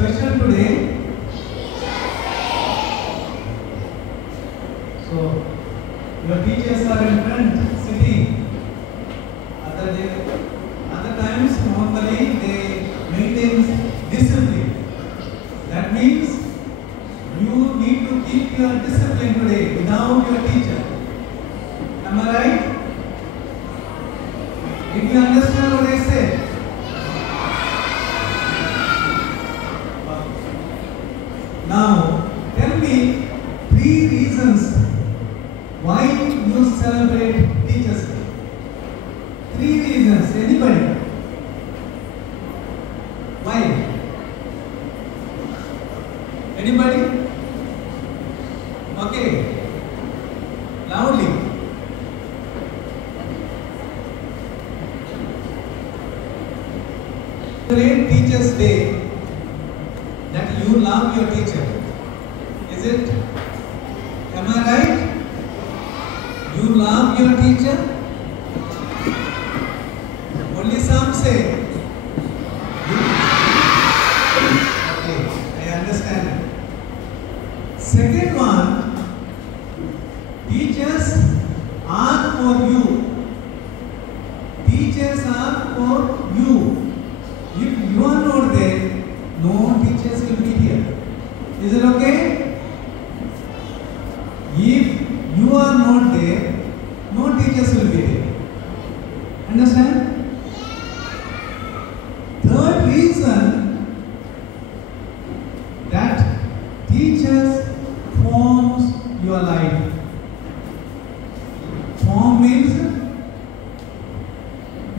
special today? So, your teachers are in front, sitting. Other times, normally they maintain discipline. That means you need to keep your discipline today without your teacher. Am I right? Did you understand what I said? Now, tell me 3 reasons why you celebrate Teachers' Day. 3 reasons. Anybody? Why? Anybody? Okay. Loudly. Celebrate Teachers' Day that you love your teacher. Is it? Am I right? You love your teacher? Only some say. Okay, I understand. Second one, teachers are for you. Teachers are for you. If you are not there, no teachers will be here. Is it okay? If you are not there, no teachers will be there. Understand? Third reason, that teachers forms your life. Form means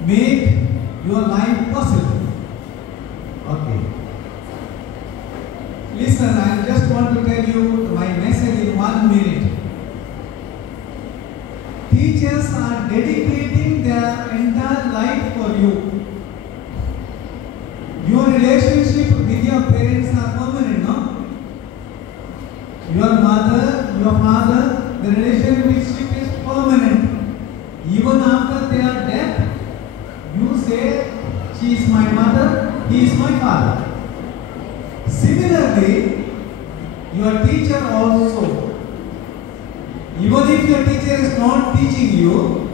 make your life possible. Okay. Listen, I just want to tell you my message in 1 minute. Teachers are dedicating their entire life for you. Your relationship with your parents are permanent, no? Your mother, your father, the relationship is permanent. Even after their death, you say, she is my mother, he is my father. Similarly, your teacher also. Even if your teacher is not teaching you,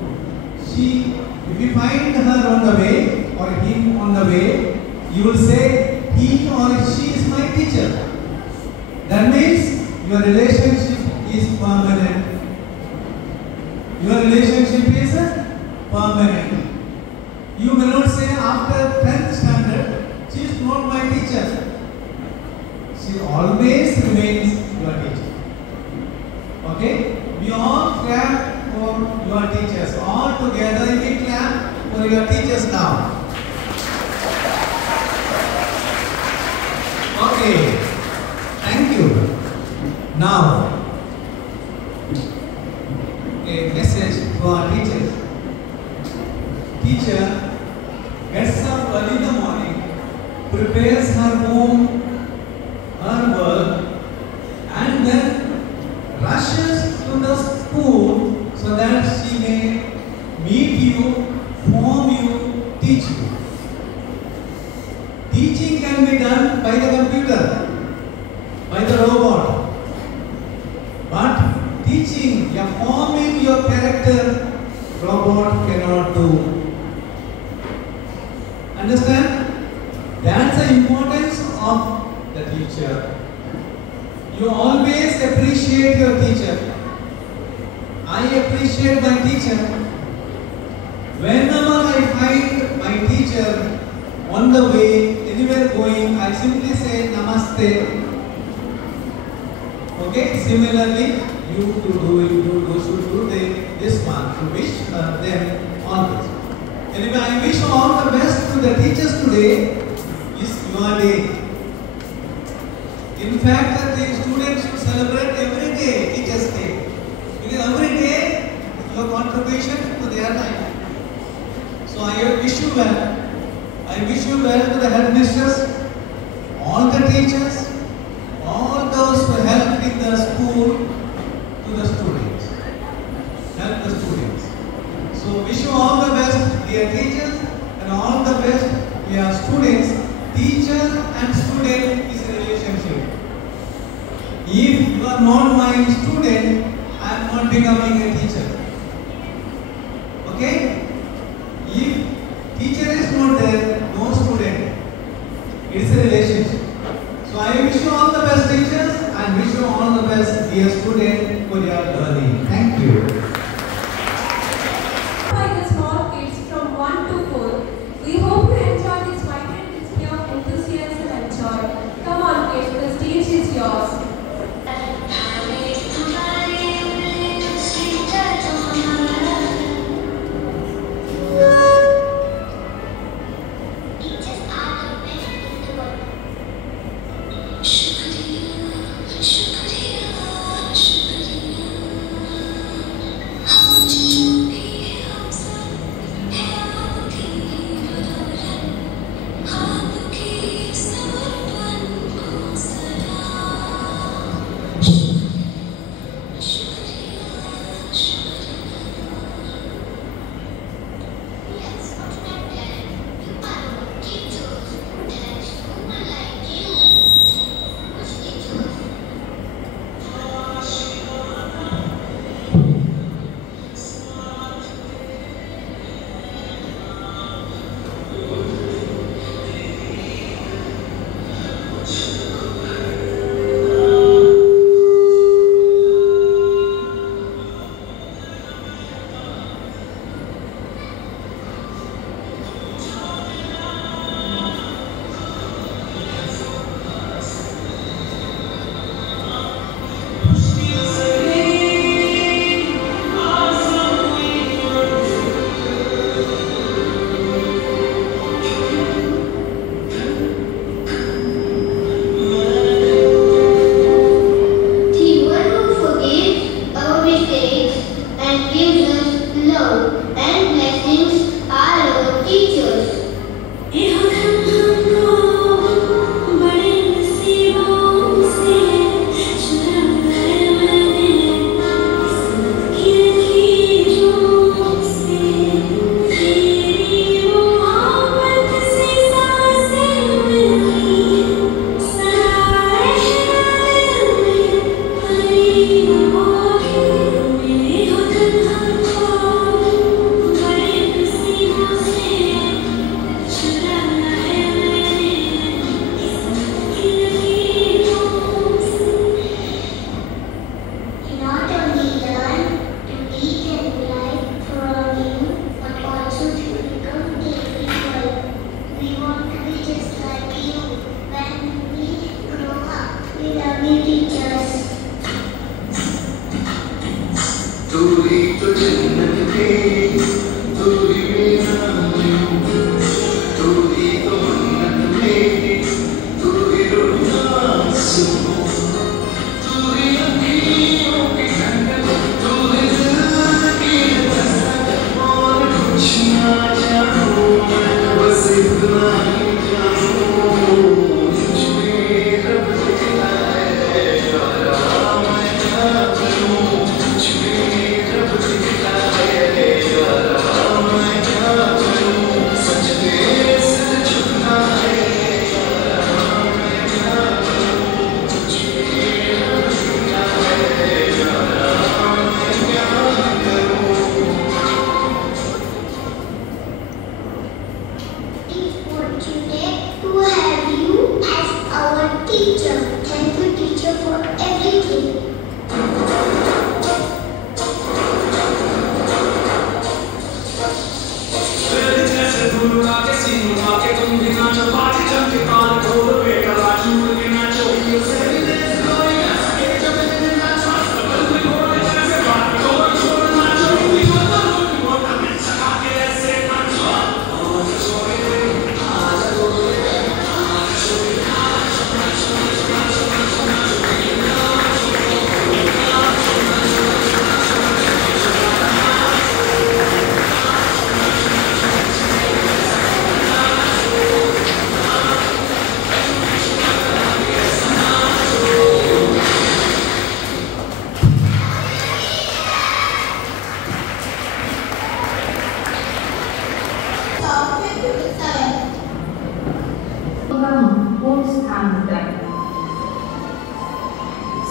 if you find her on the way or him on the way, you will say, he or she is my teacher. That means your relationship is permanent. Your relationship is permanent. You may not say after 10th standard, she is not my teacher. She always remains your teacher. Okay? We all clap for your teachers. All together we clap for your teachers now. Okay. Thank you. Now, a message to our teachers. Teacher gets up early in the morning, prepares her home, her work, and then rushes to the school so that she may meet you, form you, teach you. Teaching can be done by the computer, by the robot. But teaching, forming your character, robot cannot do. Understand? That's the importance of the teacher. You always appreciate your teacher. I appreciate my teacher. Whenever I find my teacher on the way, anywhere going, I simply say Namaste. Okay? Similarly, you should do this one to wish them all this. Anyway, I wish all the best to the teachers today. Is your day. In fact, the students should celebrate every day, Teachers' Day. Because every day, your contribution to their life. So I wish you well. I wish you well to the headmisters, all the teachers, all those who help in the school, to the students. Help the students. So wish you all the best, dear teachers, and all the best, dear students. Teacher and student is are not my student, I am not becoming a teacher. Okay? If teacher is not there, no student. It is a relationship. So I wish you all the best, teachers, and wish you all the best, dear students, for your learning. Thank you. By the small kids from 1 to 4, we hope you enjoy this vibrant display of enthusiasm and joy. Come on, kids, the stage is yours.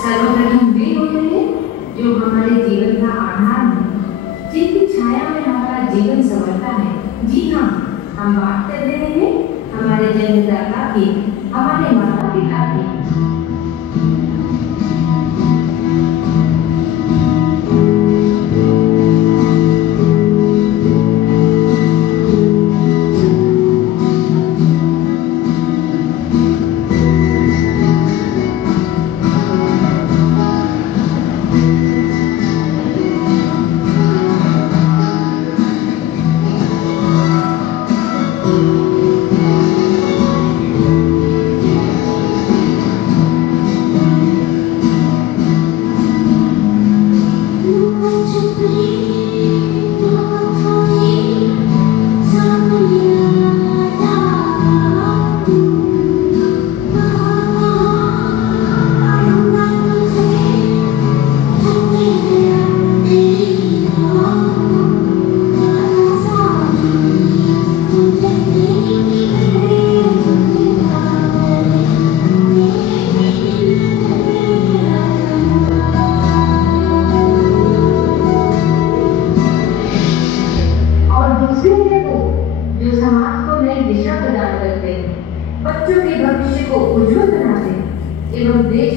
सर्वप्रथम जो हमारे जीवन का आधार है, जिनकी छाया में हमारा जीवन संवरता है। जी हाँ, हम बात कर रहे हैं हमारे जन्मदाता की, हमारे माता पिता की। बच्चों के भविष्य को उज्जवल बनाते एवं देश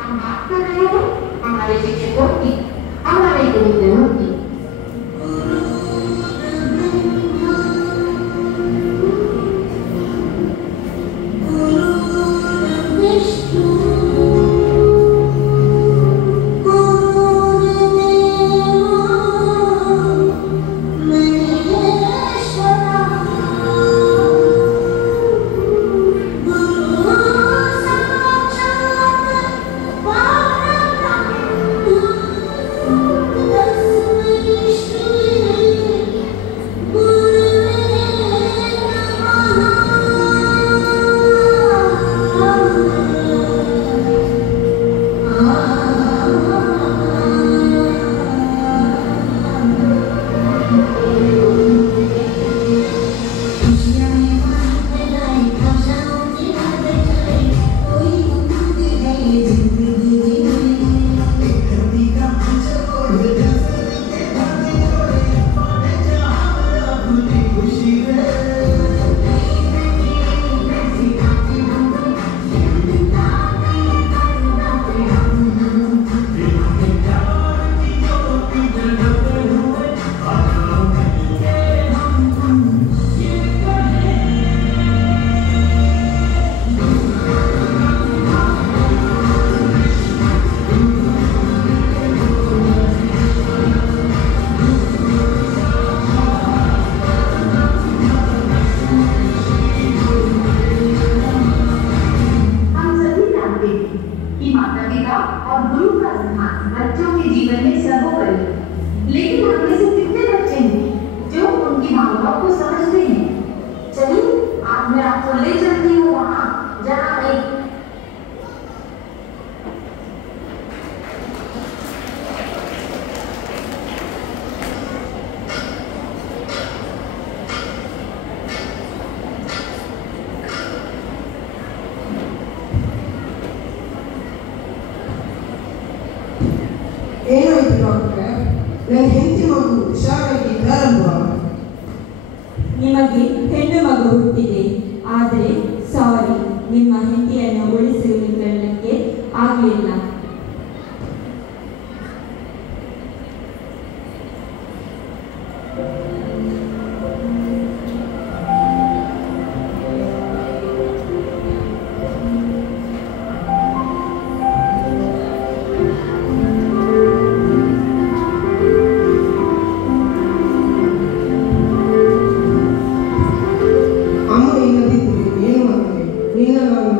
हम बात कर रहे हैं हमारे शिक्षकों की, हमारे गुरुजनों की। ಏನಾಯ್ತು ಡಾಕ್ಟ್ರೆ? ನನ್ನ ಹೆಂಡತಿ ಮಗು ಹುಷಾರಾಗಿ ಇದ್ದಾರಲ್ವಾ? ನಿಮಗೆ ಹೆಣ್ಣು ಮಗು ಹುಟ್ಟಿದೆ, ಆದರೆ ಸಾರಿ, ನಿಮ್ಮ ಹೆಂಡತಿಯನ್ನು ಉಳಿಸಿಕೊಳ್ಳಲಿಕ್ಕೆ ಆಗಲಿಲ್ಲ. ಅಮ್ಮ ಇಲ್ಲದಿದ್ದರೆ ಏನು ಮಾಡ್ತೇವೆ? ನಿನ್ನ ನಾನು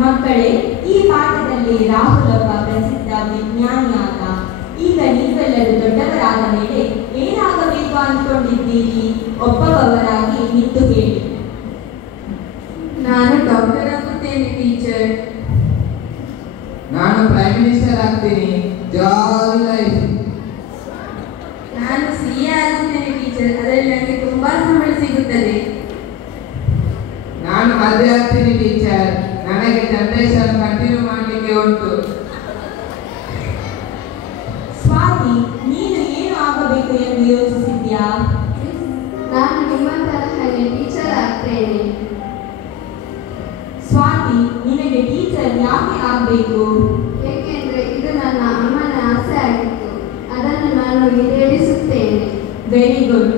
ಮಕ್ಕಳೇ, ಈ ಪಾಠದಲ್ಲಿ ರಾಹುಲ್ ಒಬ್ಬ ಪ್ರಸಿದ್ಧ ವಿಜ್ಞಾನಿಯಾದ. ಈಗ ನೀವೆಲ್ಲರೂ ದೊಡ್ಡವರಾದ ಮೇಲೆ ಏನಾಗಬೇಕು ಅಂದ್ಕೊಂಡಿದ್ದೀರಿ? ಒಬ್ಬೊಬ್ಬರಾಗಿ ನಿಂತು ಹೇಳಿ. ನಾನು ಡಾಕ್ಟರ್ ಆಗುತ್ತೇನೆ ಟೀಚರ್. ನಾನು ಪ್ರೈಮ್ ಮಿನಿಸ್ಟರ್ ಆಗ್ತೀನಿ. ಜಾಲಿ ಲೈಫ್. ನಾನು CA ಆಗುತ್ತೇನೆ ಟೀಚರ್. ಅದರಲ್ಲಿ ನನಗೆ ತುಂಬಾ ಸಂಬಳ ಸಿಗುತ್ತದೆ. ನಾನು ಮದುವೆ ಆಗ್ತೀನಿ ಟೀಚರ್. ನನಗೆ ಜನರೇಷನ್ ಕಂಟಿನ್ಯೂ ಮಾಡಲಿಕ್ಕೆ ಉಂಟು. ಸ್ವಾತಿ, ನೀನು ಏನು ಆಗಬೇಕು ಎಂದು ಯೋಚಿಸಿದ್ಯಾ? ನಾನು ನಿಮ್ಮ ತರಹನೇ ಟೀಚರ್ ಆಗ್ತೇನೆ. ಸ್ವಾತಿ, ನಿನಗೆ ಟೀಚರ್ ಯಾಕೆ ಆಗಬೇಕು? ಏಕೆಂದರೆ ಇದು ನನ್ನ ಅಮ್ಮನ ಆಸೆ ಆಗಿತ್ತು. ಅದನ್ನು ನಾನು ಈಡೇರಿಸುತ್ತೇನೆ. Very good.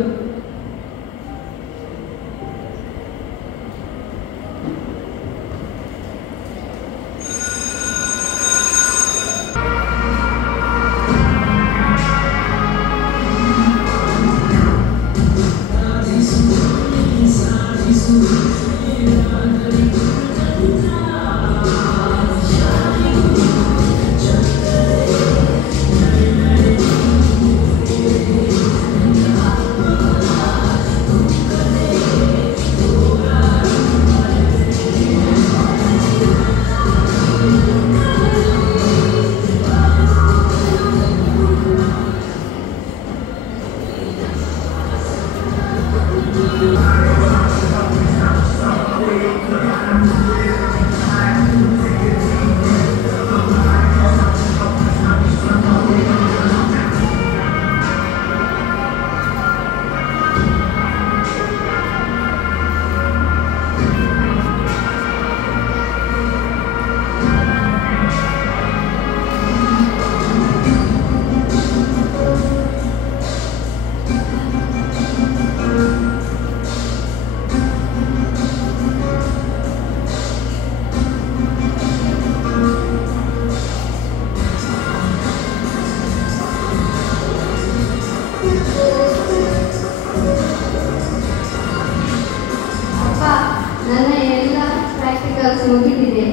ನನ್ನ ಎಲ್ಲ ಪ್ರಾಕ್ಟಿಕಲ್ಸ್ ಮುಗಿದಿದೆ.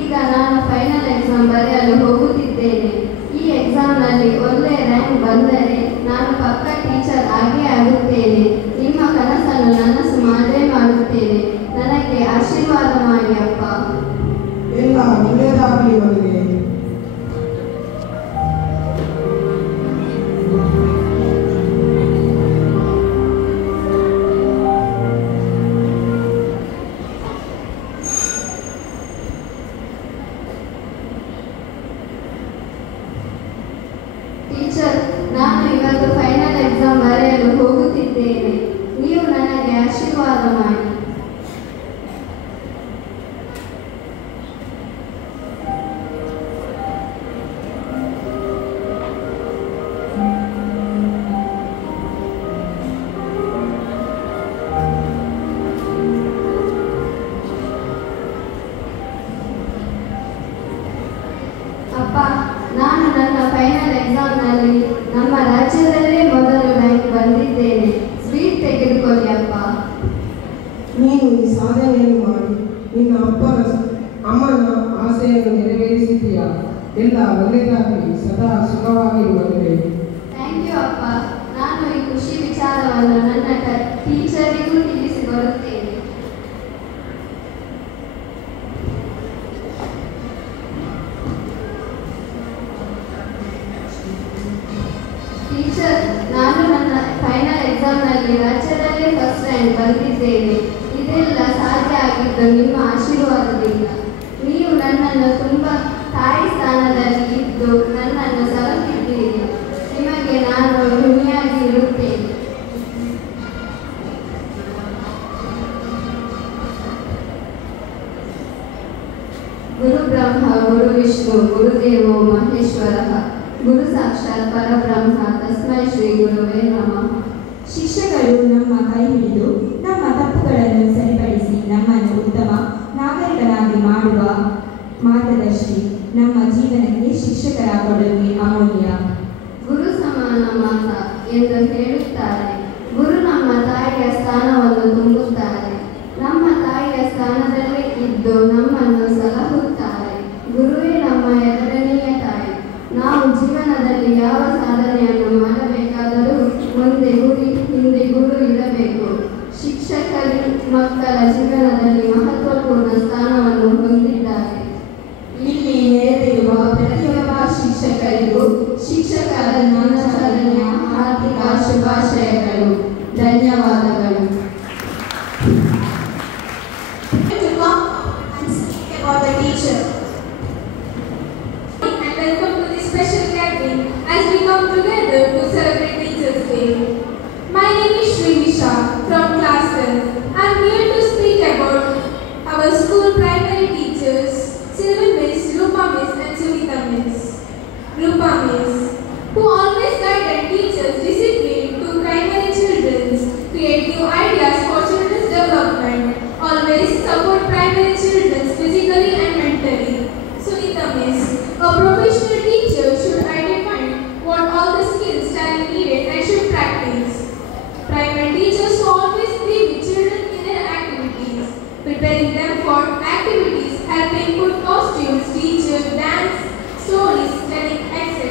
ಈಗ ನಾನು ಫೈನಲ್ ಎಕ್ಸಾಮ್ ಬರೆಯಲು ಹೋಗುತ್ತಿದ್ದೇನೆ. ಈ ಎಕ್ಸಾಮ್ನಲ್ಲಿ ಒಳ್ಳೆಯ ರ್ಯಾಂಕ್ ಬಂದರೆ ನಾನು ಪಕ್ಕ ಟೀಚರ್ ಆಗೇ ಆಗುತ್ತೇನೆ. ನಿಮ್ಮ ಕನಸನ್ನು ನನಸು ಮಾಡೇ ಮಾಡುತ್ತೇನೆ. ನನಗೆ ಆಶೀರ್ವಾದ ಮಾಡಿ ಅಪ್ಪ. ಎಲ್ಲ ಒಳ್ಳೆಯದಾಗಲಿ ಮಗನೇ. ಟೀಚರ್, ನಾನು ಇವತ್ತು ಫೈನಲ್ ಎಕ್ಸಾಮ್ ಬರೆಯಲು ಹೋಗುತ್ತಿದ್ದೇನೆ. ನೀವು ನನಗೆ ಆಶೀರ್ವಾದ ಮಾಡಿ. ಉತ್ಸಾಹವಾಗಿರುವಂತೆ. ಥ್ಯಾಂಕ್ ಯು ಅಪ್ಪ. ನಾನು ಈ ಖುಷಿ ವಿಚಾರವನ್ನು ನನ್ನ ಟೀಚರಿಗೂ ತಿಳಿಸಿಕೊಡುತ್ತೇನೆ. ಟೀಚರ್, ನಾನು ನನ್ನ ಫೈನಲ್ ಎಕ್ಸಾಮ್ನಲ್ಲಿ ರಾಜ್ಯದಲ್ಲೇ ಫಸ್ಟ್ ರ್ಯಾಂಕ್ ಬಂದಿದ್ದೇನೆ. ಇದೆಲ್ಲ ಸಾಧ್ಯ ಆಗಿದ್ದು ನಿಮ್ಮ ಆಶೀರ್ವಾದದಿಂದ. ನೀವು ನನ್ನನ್ನು ತುಂಬ ತಾಯಿ ಸ್ಥಾನದಲ್ಲಿ ಇದ್ದು ನನ್ನನ್ನು ಸಲಹಿದ್ದೀರಿ. ನಿಮಗೆ ನಾನು ಋಣಿಯಾಗಿ ಇರುತ್ತೇನೆ. ಗುರು ಬ್ರಹ್ಮ ಗುರು ವಿಷ್ಣು ಗುರುದೇವೋ ಮಹೇಶ್ವರಃ ಗುರು ಸಾಕ್ಷಾತ್ ಪರಬ್ರಹ್ಮ ತಸ್ಮೈ ಶ್ರೀ ಗುರುವೇ ನಮಃ. ಶಿಕ್ಷಕರು ನಮ್ಮ ಕೈ ಹಿಡಿದು ನಮ್ಮ ತಪ್ಪುಗಳನ್ನು ಸರಿಪಡಿಸಿ ನಮ್ಮನ್ನು ಉತ್ತಮ ನಾಗರಿಕನಾಗಿ ಮಾಡುವ ಮಾರ್ಗದರ್ಶಿ. ನಮ್ಮ ಜೀವನಕ್ಕೆ ಶಿಕ್ಷಕರ ಕೊಡುಗೆ ಅಮೂಲ್ಯ. ಗುರು ಸಮಾನ ಮಾತ ಎಂದು ಹೇಳುತ್ತಾರೆ. ಗುರು ನಮ್ಮ ತಾಯಿಯ ಸ್ಥಾನವನ್ನು ತುಂಬುತ್ತಾರೆ. ನಮ್ಮ ತಾಯಿಯ ಸ್ಥಾನದಲ್ಲೇ ಇದ್ದು ನಮ್ಮನ್ನು ಸಲಹುತ್ತಾರೆ. ಗುರುವೇ ನಮ್ಮ ಎರಡನೆಯ ತಾಯಿ. ನಾವು ಜೀವನದಲ್ಲಿ ಯಾವ ಸಾಧನೆಯನ್ನು ಮಾಡಬೇಕಾದರೂ ಮುಂದೆ ಗುರಿ ಹಿಂದೆ ಗುರು ಇರಬೇಕು. ಶಿಕ್ಷಕರು ಮಕ್ಕಳ ಜೀವನದಲ್ಲಿ ಮಹತ್ವಪೂರ್ಣ ಸ್ಥಾನವನ್ನು ಹೊಂದಿದ್ದಾರೆ. ಇಲ್ಲಿ ನೆರೆದಿರುವ ಪ್ರತಿಯೊಬ್ಬ ಶಿಕ್ಷಕರಿಗೂ ಶಿಕ್ಷಕರ ದಿನಾಚರಣೆಯ ಹಾರ್ದಿಕ ಶುಭಾಶಯಗಳು. ಧನ್ಯವಾದಗಳು. About the teacher. And welcome to this special gathering as we come together to celebrate Teachers' Day. My name is Shri Visha from class 10. I am here to speak about our school primary teachers, Sylvan Miss, Rupa Miss and Sunita Miss. Rupa Miss, who always guide and teach us discipline to primary children, create new ideas for children's development, always support primary children physically and mentally. Sunita Miss, a professional teacher should identify what all the skills talent needed and should practice. Primary teachers who always be with children in their activities, preparing them for activities, helping put costumes, teachers, dance, stories, telling, etc.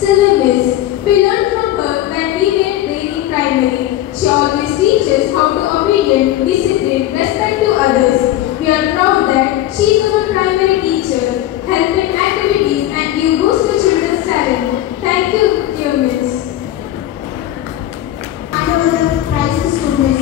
Sylvan Miss, we learned from her when we were there in primary. She always teaches how to obedient, discipline, respect to others. We are proud that she is our primary teacher, help in activities and give boost to children's talent. Thank you, dear Miss. I know the prizes to Miss.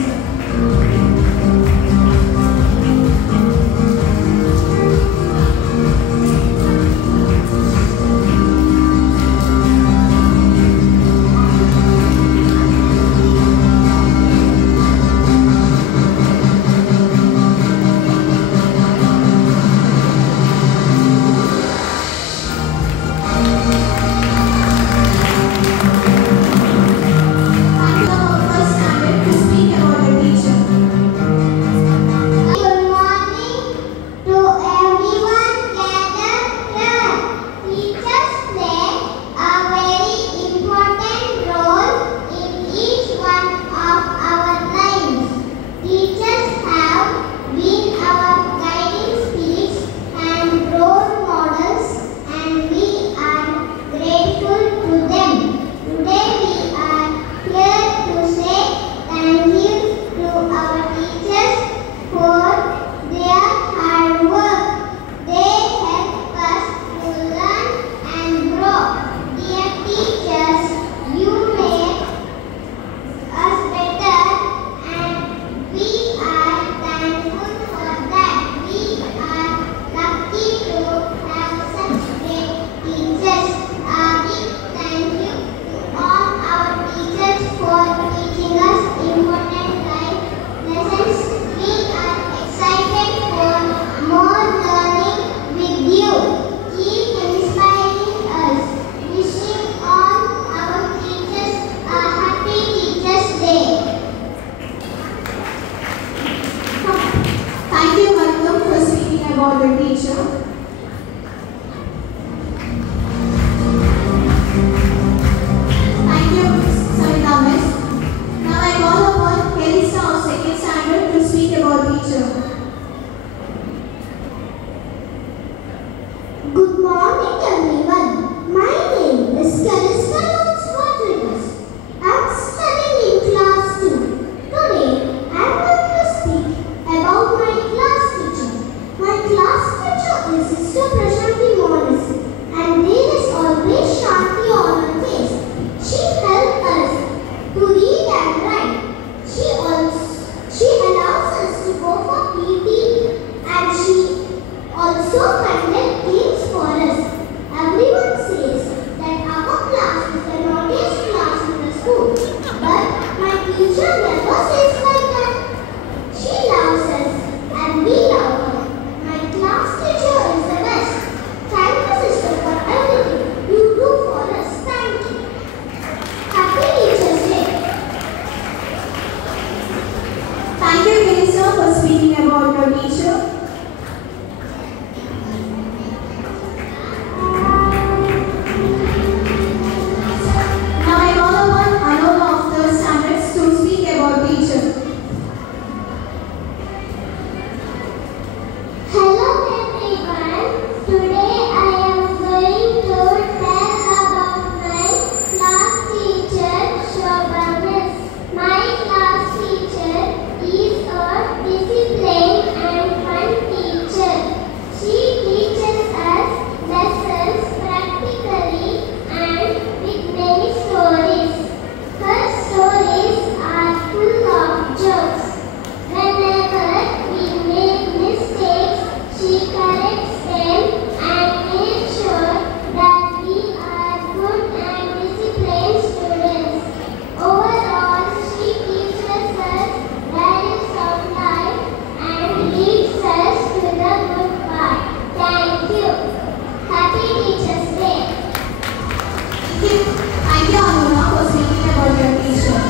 Thank you, Anuna, for speaking about your teacher.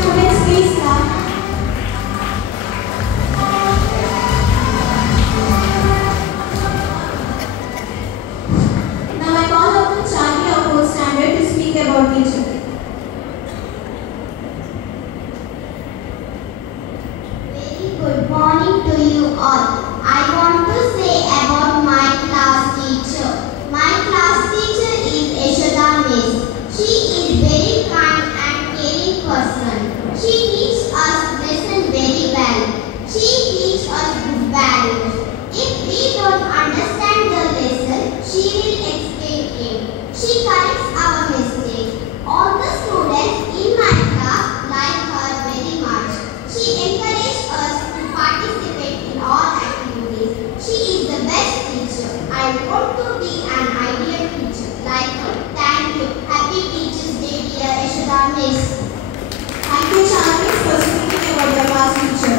Students, please stand. Now I call upon Charlie of 4th standard to speak about teacher. Very good morning to you all. I want to say about my class teacher. My class teacher is Yashoda Miss. She is very kind and caring person. She teaches us lesson very well. She teaches us good values. If we don't understand the lesson, she will explain it. She corrects our mistakes. All the students in my class like her very much. She encourages us to participate in all activities. She is the best teacher. I want to be an ideal teacher like her. Thank you. Happy Teachers Day, dear Yashoda Miss. Thank you, Charlie, for speaking about your class teacher.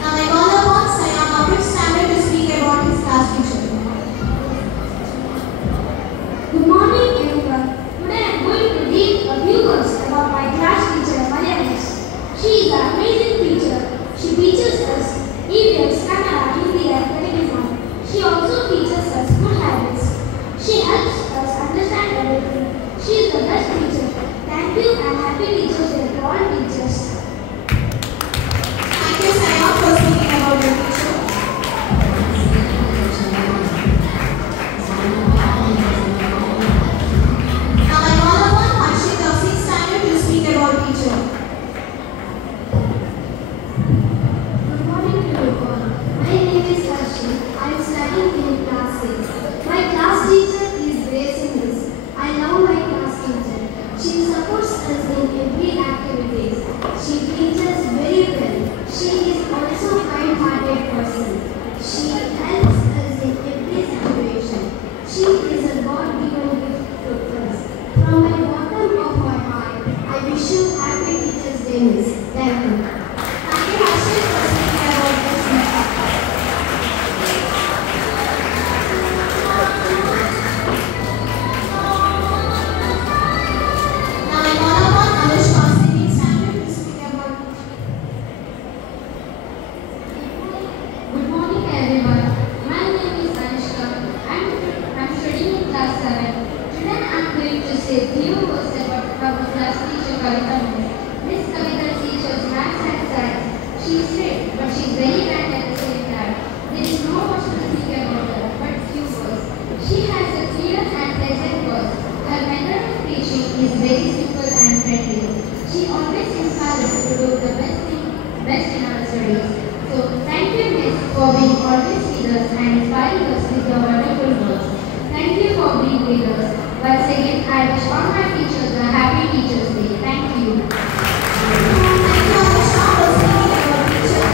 Now I call upon Sayan of 5th standard to speak about his class teacher. Good morning, everyone. Today I am going to read a few words about my class teacher, Maria Miss. She is an amazing teacher. She teaches us EVS, Kannada, Hindi, and Telugu. She also teaches us good habits. She helps us understand everything. She is the best teacher. Thank you and happy Teachers Day to all teachers. Thank you, Sayan, for speaking about your teacher. Now I call upon Harshit of 6th standard to speak about teacher. Good morning to you all. My name is Harshit. I am studying in class 6. My class teacher is Grace Miss. I love my class teacher. She supports us in every activities. She teaches very well. She is also a kind-hearted person. She helps us in every situation. She is a God-given gift to us. From my bottom of my heart, I wish you happy Teachers Day, Miss. Thank you. Thank you, Harshit, for speaking about your teacher. Now I call upon Anushka of 2nd standard to speak about teacher. Good morning, everyone. My name is Anushka. I'm studying in class 7. Today I'm going to say few words about our class teacher Kavita Miss. Miss Kavita teaches maths and science. She is strict, but she is very kind at the same time. There is no much to speak about her, but few words. She has a clear and pleasant voice. Her method of teaching is very simple and friendly. She always inspires us to do the best in our studies. So thank you, Miss, for being always with us and inspiring us with your wonderful words. Thank you for being with us. Once again, I wish all my teachers a happy Teachers Day. Thank you. Thank you, Anushka, for speaking about teacher.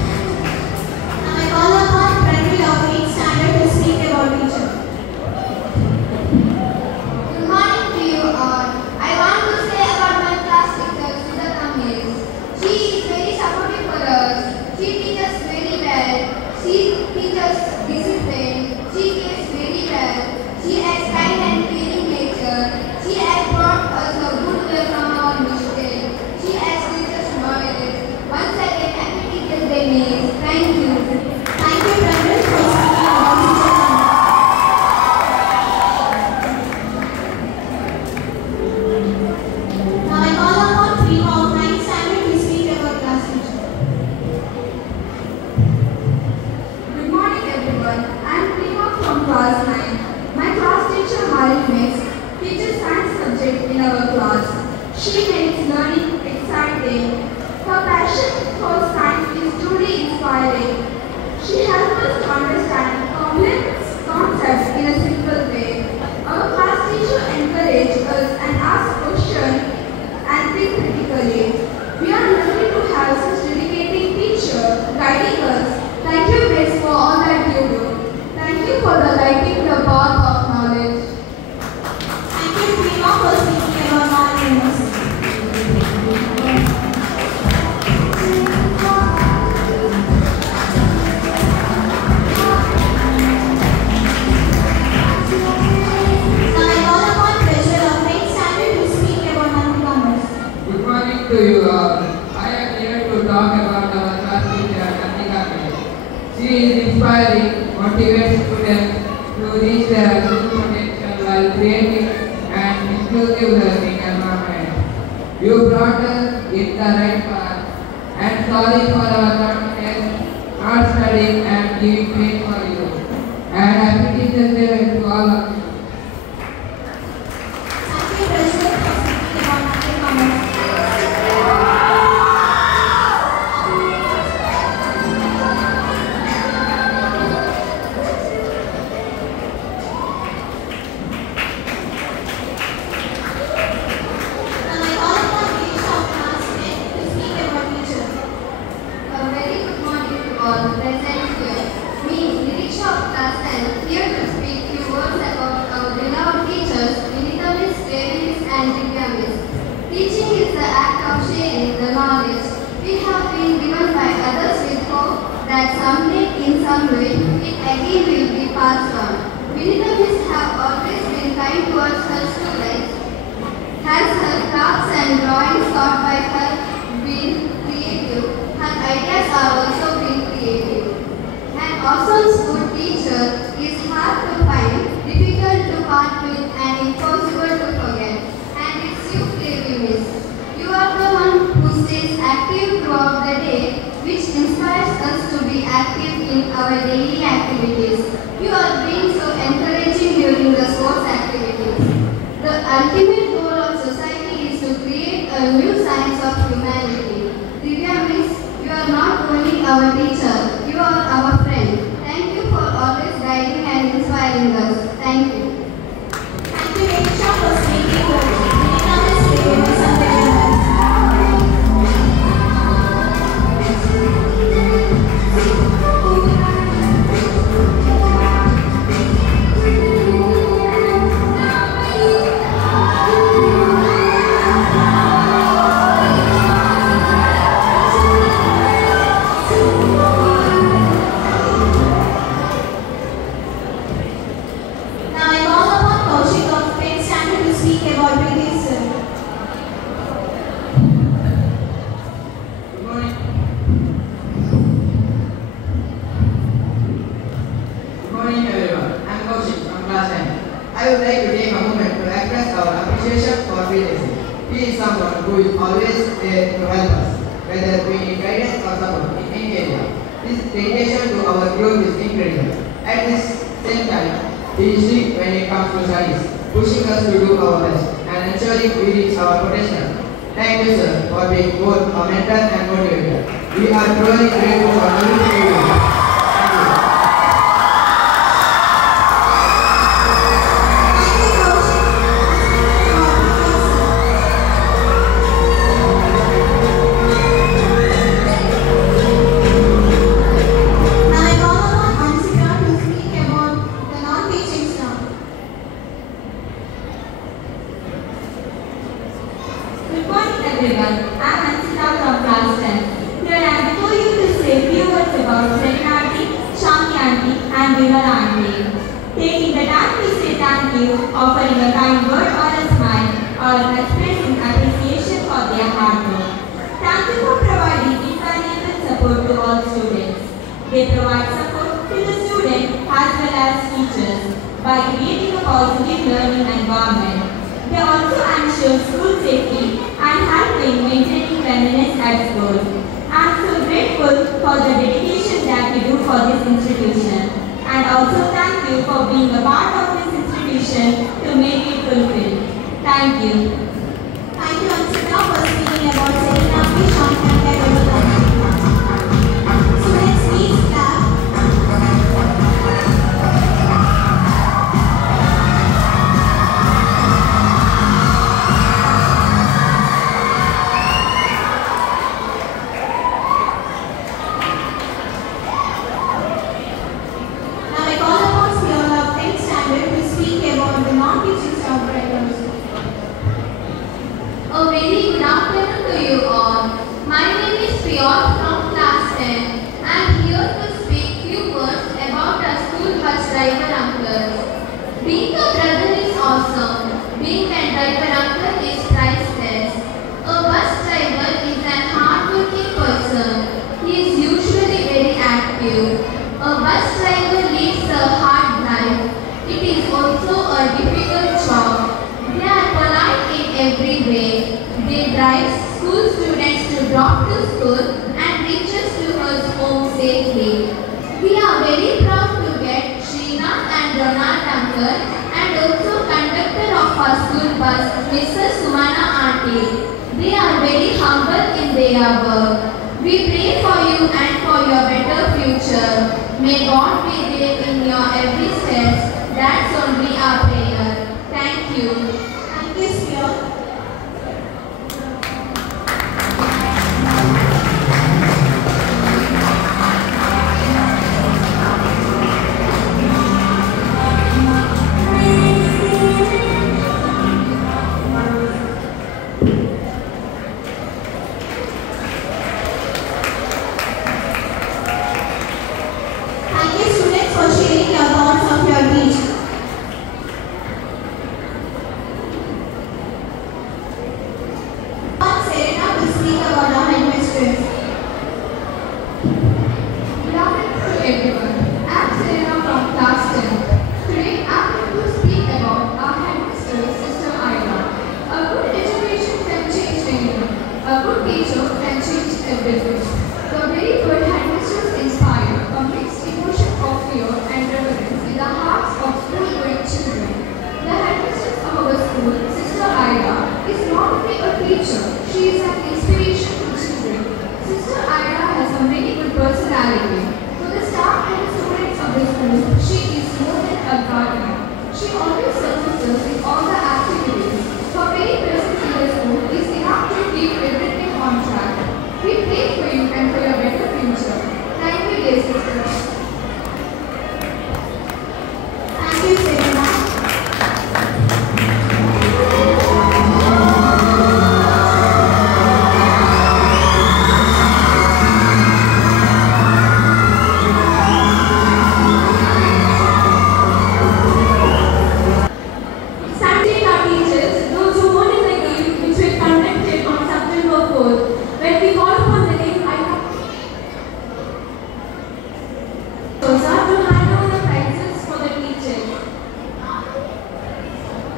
Now I call upon Pranil of 8th standard to speak about teacher. Good morning to you all. I want to say about my class teacher, Sudhaka Miss. She is very supportive for us. She teaches very well. She teaches discipline. She cares very well. She has kind and caring nature. She has brought us a good way from our mistakes. She has teaches knowledge. Once again, happy Teachers Day, Miss. Thank you. Thank you, Pranil, for speaking about teacher. Now I call upon Prima of 9th standard to speak about class teacher. Good morning, everyone. I am Prima from class 9. My class teacher, Maria Miss, teaches science subject in our class. She makes learning exciting. Her passion for science is truly inspiring. She helps us to understand complex concepts in a simple way. Our class teacher encourages us and asks questions and think critically. We are lucky to have such dedicated teacher guide lighting the path of knowledge. Thank you, Prima, for speaking about knowledge. Now I call upon Treasurer of 8th Standard to speak about newcomers. Good morning to you all. I am here to talk about our class teacher, Kanika Mishra. She is inspiring, motivates students to reach their full potential while creating an inclusive learning environment. You brought us in the right path, and sorry for our confidence, not studying and giving pain for you. And happy Teachers Day to all of you. Thank you, Treasurer, for speaking about newcomers. Now I call upon Nisha of class 10 to speak about teacher. A very good morning to all present here. Me, Nirisha of class 10, here to speak few words about our renowned teachers, Vinita Miss, Devi Miss and Divya Miss. Teaching is the act of sharing the knowledge we have been given by others with hope that someday in some way it again will be passed on. Vinita Miss have always been kind towards her students. Has her crafts and drawings taught by her been creative, her ideas are also been creative. An awesome school teacher is hard to find, difficult to part with and impossible to forget. And it's you, Devi Miss. You are the one who stays active throughout the day, which inspires us to be active in our daily activities. You are being so encouraging during the sports activities. The ultimate goal of society is to create a new science of humanity. Divya Miss, you are not only our teacher, you are our friend. Thank you for always guiding and inspiring us. Thank you. Thank you, Nisha, for speaking about Vinita Miss, Devi Miss and Treasurer. Now I call upon Kaushik of 10th Standard to speak about previous year. Good morning. Good morning everyone. I am Kaushik from class 10. I would like to take a moment to express our appreciation for Vijay. He is someone who is always there to help us, whether we need guidance or support in any area. His dedication to our growth is incredible. At this same time, he is strict when it comes to studies, pushing us to do our best and ensuring we reach our potential. Thank you, sir, for being both a mentor and motivator. We are truly grateful for everything you do. Thank you. Thank you, Kaushik. Now I call upon Ansika to speak about the non-teaching staff. Good morning everyone. I am Ansita from class 10. Here I am before you to say few words about Serena Aunty, Shanti Aunty and Vimala Aunty. Taking the time to say thank you, offering a kind word or a smile, or expressing appreciation for their hard work. Thank you for providing invaluable support to all students. They provide support to the student as well as teachers by creating a positive learning environment. They also ensure school safety and help in maintaining cleanliness at school. I am so grateful for the dedication that you do for this institution. And also thank you for being a part of this institution to make it fulfilled. Thank you. Thank you, Ansika, for speaking about Serena, Shanti and Vimala. Students, please clap. Now I call upon Sierra of 10th Mrs. Sumana Auntie. They are very humble in their work. We pray for you and for your better future. May God be there in your every step. That's only our prayer. Thank you. Thank you, Sir. Thank you, students, for sharing your thoughts of your teacher. Serena will speak about our headmistress. Good afternoon to everyone. I'm Serena from class 10. Today I'm going to speak about our headmistress, Sister Ira. A good education can change anyone. A good teacher can change everything. The very good headmistress inspires a mixed emotion of fear and reverence in the hearts of school-going children. The headmistress of our school, Sister Ira, is not only a teacher, she is an inspiration to children. Sister Ira has a very good personality. For the staff and the students of the school, she is more than a guardian. She always supports us in all the activities. Her very presence in the school is enough to keep everything on track. We pray for you and for your better future. Thank you, dear sisters. Thank you, Serena. Saturday our teachers, those who won in the game which were conducted on September 4th. When we call upon the name, I come Rosa to hand over the prizes for the teachers.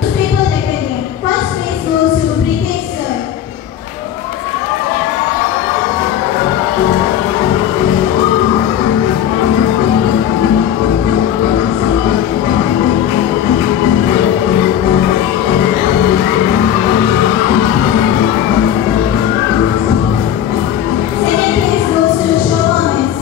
Newspaper reckoning. First place goes to British Sir. Second place goes to Shobha Miss.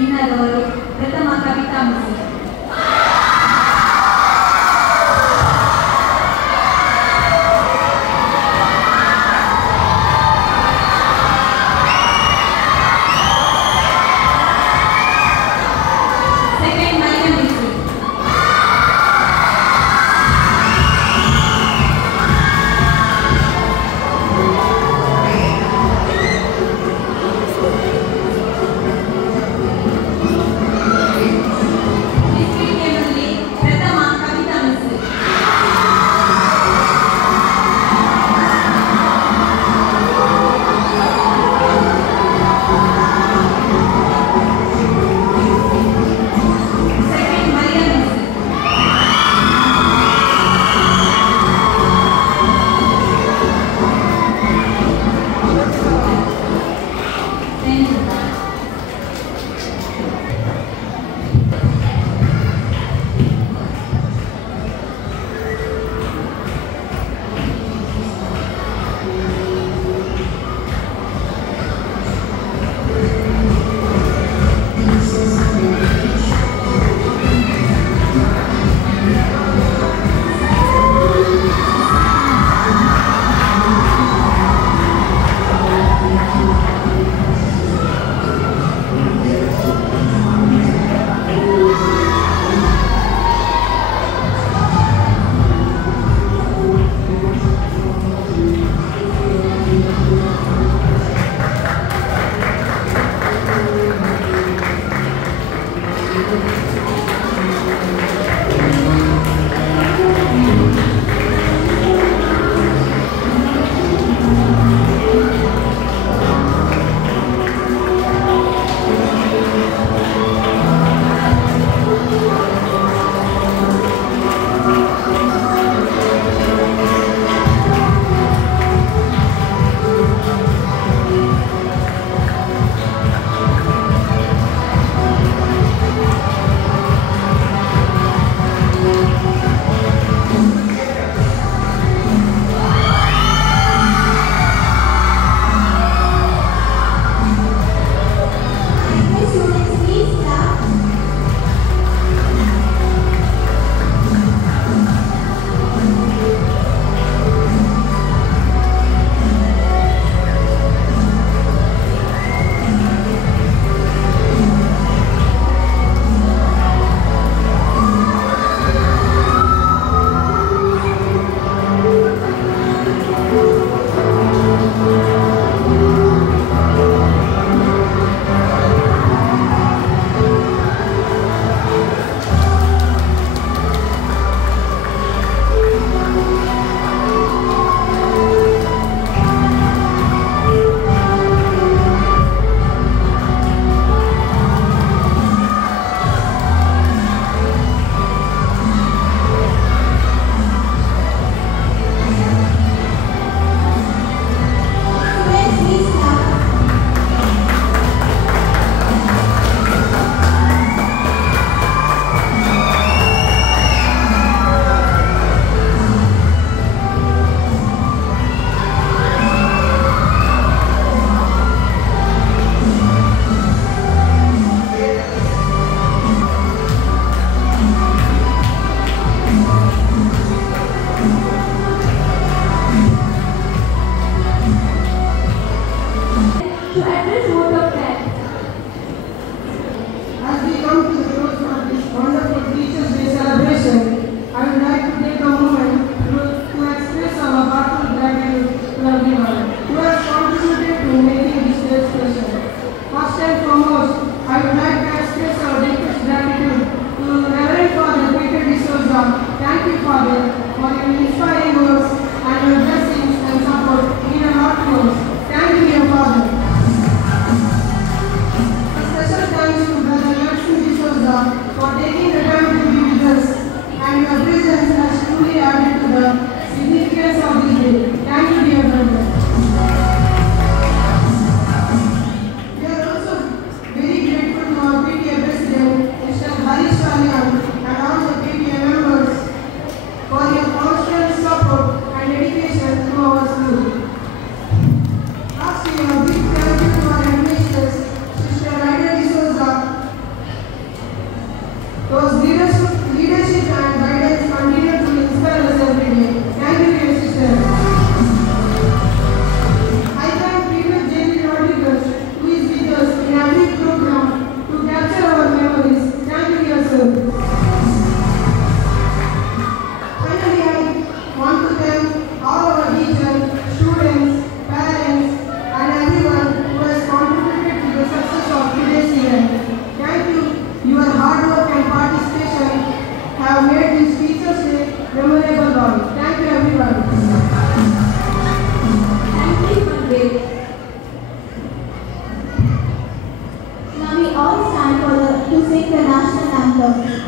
ಇನ್ನದವರು ಪ್ರಥಮ Kavita miss. sing the national anthem.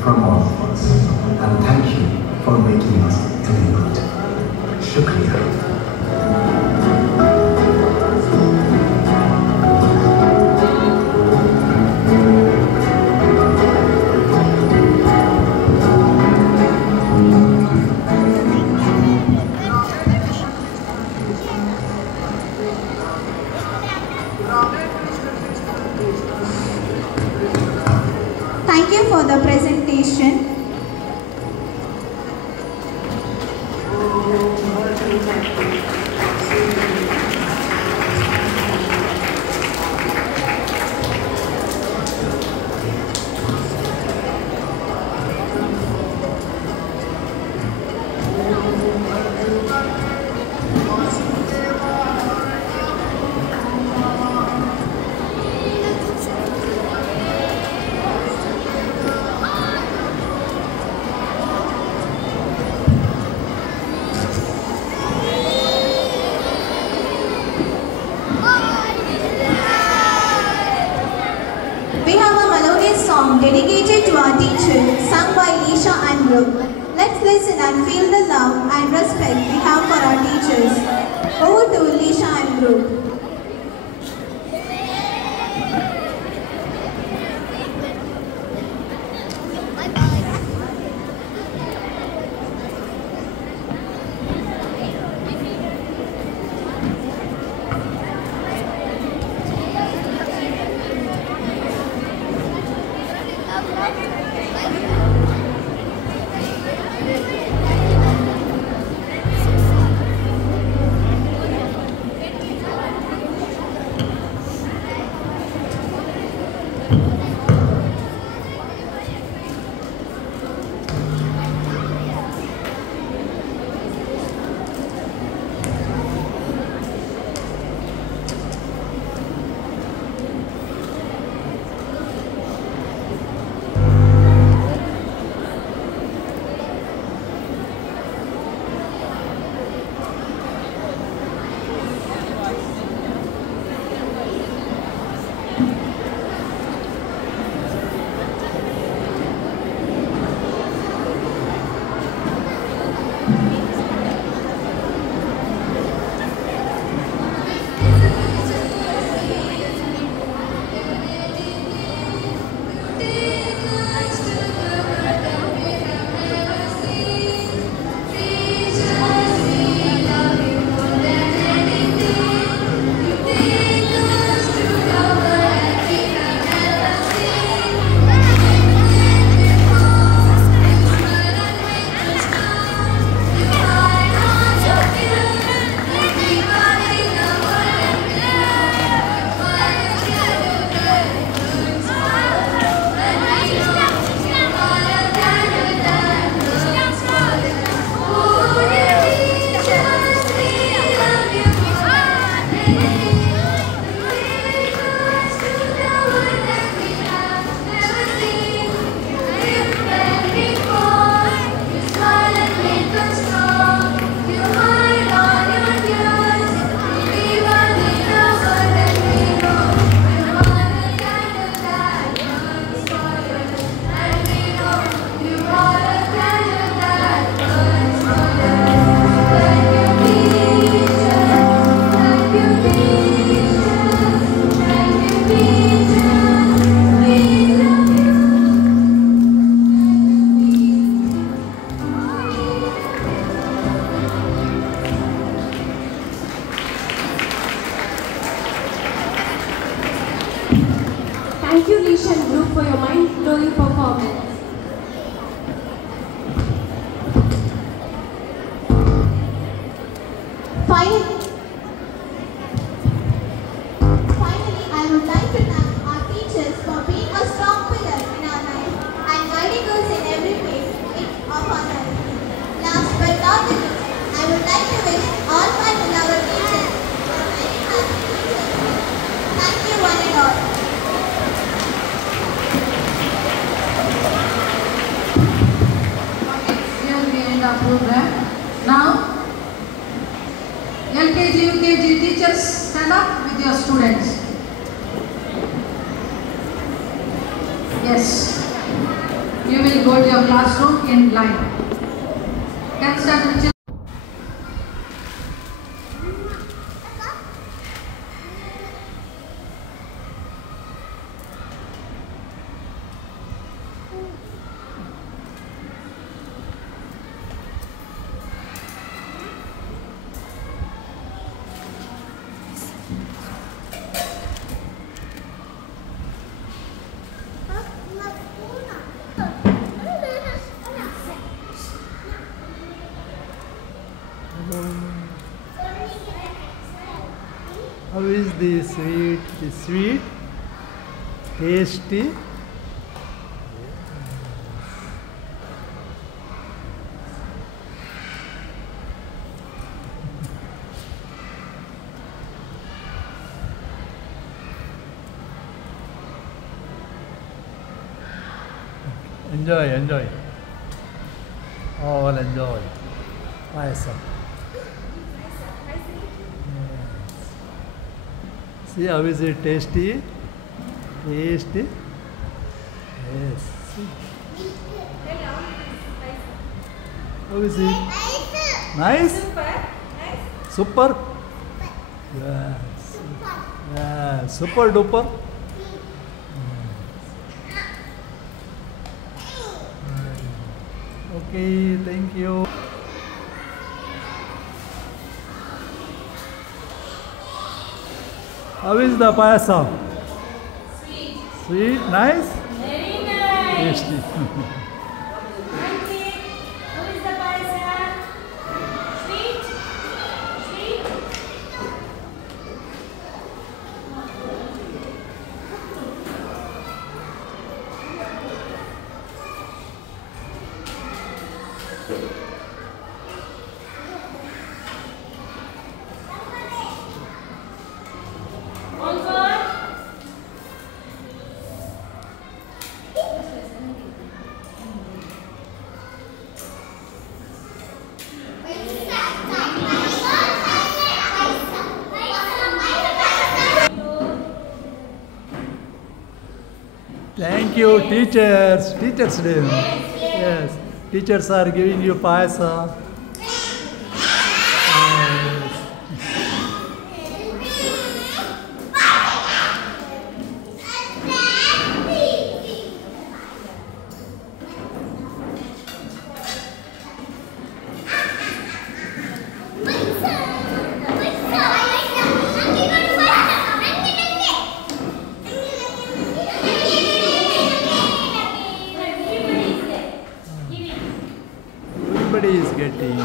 From all of us, and thank you for making us feel good. Shukriya. Thank you for the presentation. We have a melodious song dedicated to our teacher, sung by Lisha and Brooke. Let's listen and feel the love and respect we have for our teachers. Over to Lisha and Brooke. Thank you, Lisha and group, for your mind-blowing performance. Finally, I would like to thank our teachers for being a strong pillar in our life and guiding us in every phase of our life. Last but not the least, I would like to wish all my beloved teachers a very happy Teachers' Day. Thank you one and all. Here we end our program. Now, LKG, UKG teachers, stand up with your students. Yes, you will go to your classroom in line. Can stand with children. How is the sweet? The sweet, tasty. Enjoy, enjoy. All enjoy. Payasam. See how is it tasty? Tasty? Yes. How is it? Nice? Super? Yes. Yeah, super duper. Okay, thank you. How is the payasam? Sweet. Sweet, nice? Very nice. Tasty. Auntie, how is the payasam? Sweet. Sweet. All good? Thank you, teachers. Teachers Day. Yes. Teachers are giving you payasa. Yes. Everybody is getting.